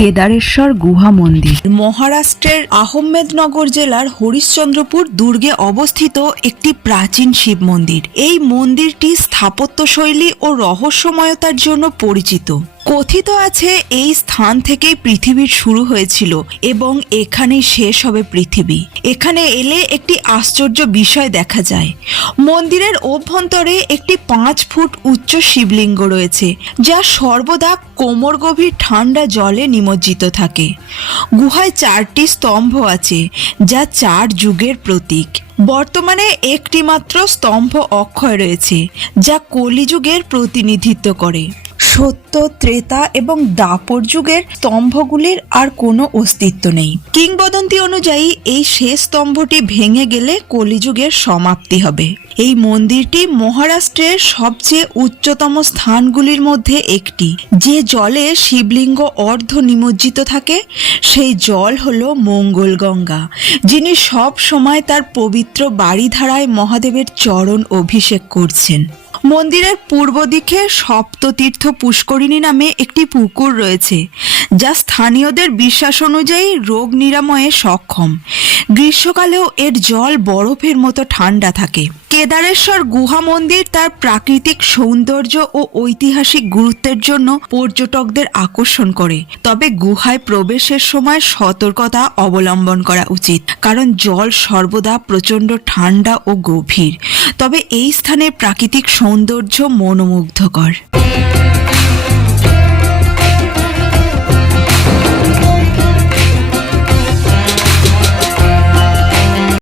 কেদারেশ্বর গুহা মন্দির মহারাষ্ট্রের আহমেদনগর জেলার হরিশ্চন্দ্রপুর দুর্গে অবস্থিত একটি প্রাচীন শিব মন্দির। এই মন্দিরটি স্থাপত্যশৈলী ও রহস্যময়তার জন্য পরিচিত। কথিত আছে এই স্থান থেকেই পৃথিবীর শুরু হয়েছিল এবং এখানেই শেষ হবে পৃথিবী। এখানে এলে একটি আশ্চর্য বিষয় দেখা যায়। মন্দিরের অভ্যন্তরে একটি 5 ফুট উচ্চ শিবলিঙ্গ রয়েছে, যা সর্বদা কোমর গভীর ঠান্ডা জলে নিমজ্জিত থাকে। গুহায় 4টি স্তম্ভ আছে, যা 4 যুগের প্রতীক। বর্তমানে একটি মাত্র স্তম্ভ অক্ষয় রয়েছে, যা কলিযুগের প্রতিনিধিত্ব করে। সত্য, ত্রেতা এবং দাপর যুগের স্তম্ভগুলির আর কোনো অস্তিত্ব নেই। কিংবদন্তি অনুযায়ী এই শেষ স্তম্ভটি ভেঙে গেলে কলিযুগের সমাপ্তি হবে। এই মন্দিরটি মহারাষ্ট্রের সবচেয়ে উচ্চতম স্থানগুলির মধ্যে একটি। যে জলে শিবলিঙ্গ অর্ধ নিমজ্জিত থাকে সেই জল হলো মঙ্গলগঙ্গা, যিনি সব সময় তার পবিত্র বাড়িধারায় মহাদেবের চরণ অভিষেক করছেন। মন্দিরের পূর্ব দিকে সপ্ততীর্থ পুষ্করিণী নামে একটি পুকুর রয়েছে, যা স্থানীয়দের বিশ্বাস অনুযায়ী রোগ নিরাময়ে সক্ষম। গ্রীষ্মকালেও এর জল বরফের মতো ঠান্ডা থাকে। কেদারেশ্বর গুহা মন্দির তার প্রাকৃতিক সৌন্দর্য ও ঐতিহাসিক গুরুত্বের জন্য পর্যটকদের আকর্ষণ করে। তবে গুহায় প্রবেশের সময় সতর্কতা অবলম্বন করা উচিত, কারণ জল সর্বদা প্রচণ্ড ঠান্ডা ও গভীর। তবে এই স্থানের প্রাকৃতিক সৌন্দর্য মনোমুগ্ধকর।